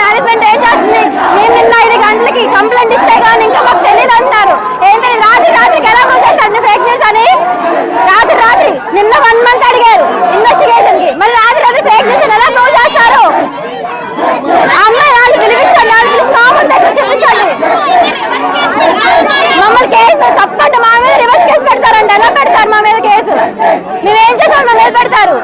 Management ఏం చేస్తుంది? మేము నిన్న 5 గంటలకి కంప్లైంట్ ఇస్తే కానీ ఇంకా మాకు తెలియదు అంటున్నారు. ఏంటి రాత్రికి ఎలా చేస్తారు ఫేక్ న్యూస్ అని? రాత్రి నిన్న 1 మంత్ అడిగారు ఇన్వెస్టిగేషన్ కి, మరి రాత్రి ఫేక్ న్యూస్ ఎలా ప్రూవ్ చేస్తారు? అమ్మాయి వాళ్ళు పిలిపించండి, వాళ్ళు పిలిచి మా ముందు దగ్గర చూపించండి. మమ్మల్ని కేసు తప్పంటే మా మీద రివర్స్ కేసు పెడతారండి. ఎలా పెడతారు మా మీద కేసు? మేమేం చేసాం మా మీద పెడతారు?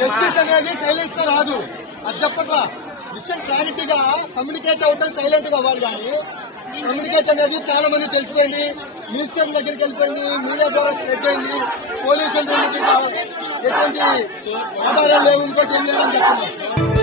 జస్టిస్ అనేది సైలెన్స్ తో రాదు. అది చెప్పట్లా విషయం క్లారిటీగా కమ్యూనికేట్ అవటం సైలెంట్ గా అవ్వాలి. కానీ కమ్యూనికేట్ అనేది చాలా మంది తెలిసిపోయింది, న్యూస్ ఛానల్ దగ్గరికి వెళ్ళిపోయింది, మీడియా ద్వారా స్ప్రెడ్ అయింది. పోలీసులు ఎటువంటి ఆధారాలు లేవు, ఇంకోటి ఏం లేదని చెప్తున్నారు.